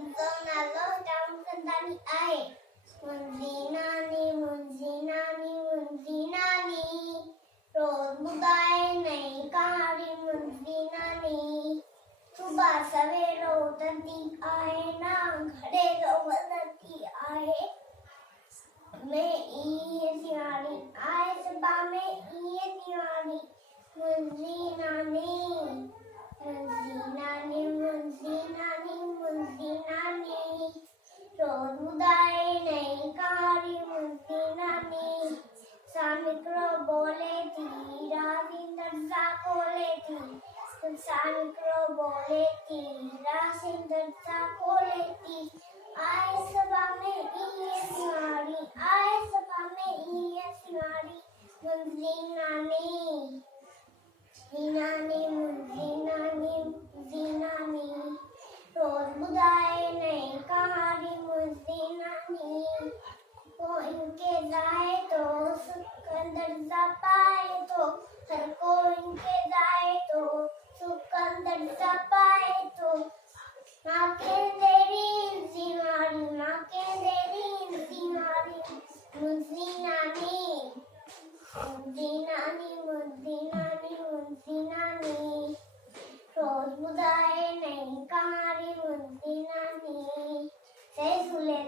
मुंहिंजो नालो हितांश मुल्चंदानी आहे। मुंहिंजी नानी रोज़ ॿुधाए नई कहाणी। मुंहिंजी नानी सुबह सवेरो उथंदी आहे ना घणे वधंदी आहे। में इहे सियाणी आहे सुबह में इहे सियाणी। मुंहिंजी नानी रोज़ ॿुधाए नई कहाणी। मुंहिंजी नानी शाम हिकिड़ो बोले थी रात ईंदड़ सां खोले थी। शाम हिकिड़ो बोले थी रात ईंदड़ सां खोले थी। आए सुबह में इहे सियाणी आए सुबह में इहे सियाणी। मुंहिंजी नानी रोज़ ॿुधाए नई कहाणी। मुंहिंजी नानी पोइ इनके जाए तो सुकंदड़ सा पाए तो। हर को इनके जाए तो सुकंदड़ सा पाए तो। ना कहते